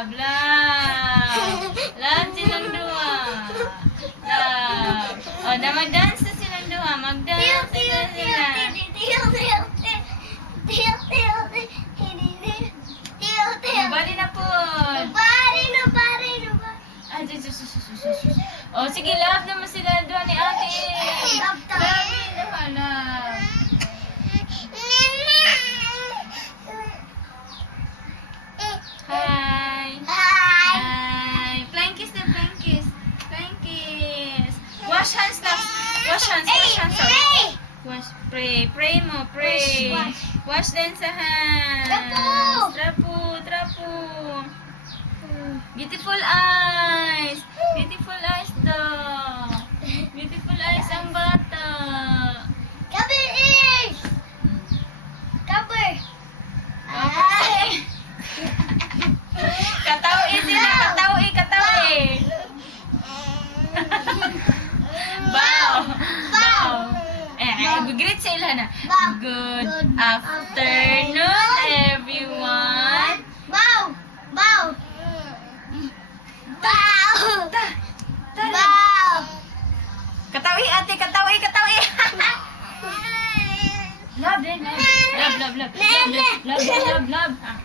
Love, love. Love silang dua. Love. O, na mag-dance na silang dua. Mag-dance na sila. Bali na po. Ay, o, sige, love naman sila dua ni ate. Love naman, love. Hi. Hi. Flying kiss na, flying kiss. Flying kiss. Wash hands na. Wash hands, wash hands. Wash, pray. Pray mo, pray. Wash din sa hands. Trapo. Beautiful eyes. Beautiful eyes daw. Beautiful eyes ang bata. Katawi sila, katawi. Bow. Greet sa ila na. Good afternoon, everyone. Katawi, ate, katawi. Love din, love. Ah.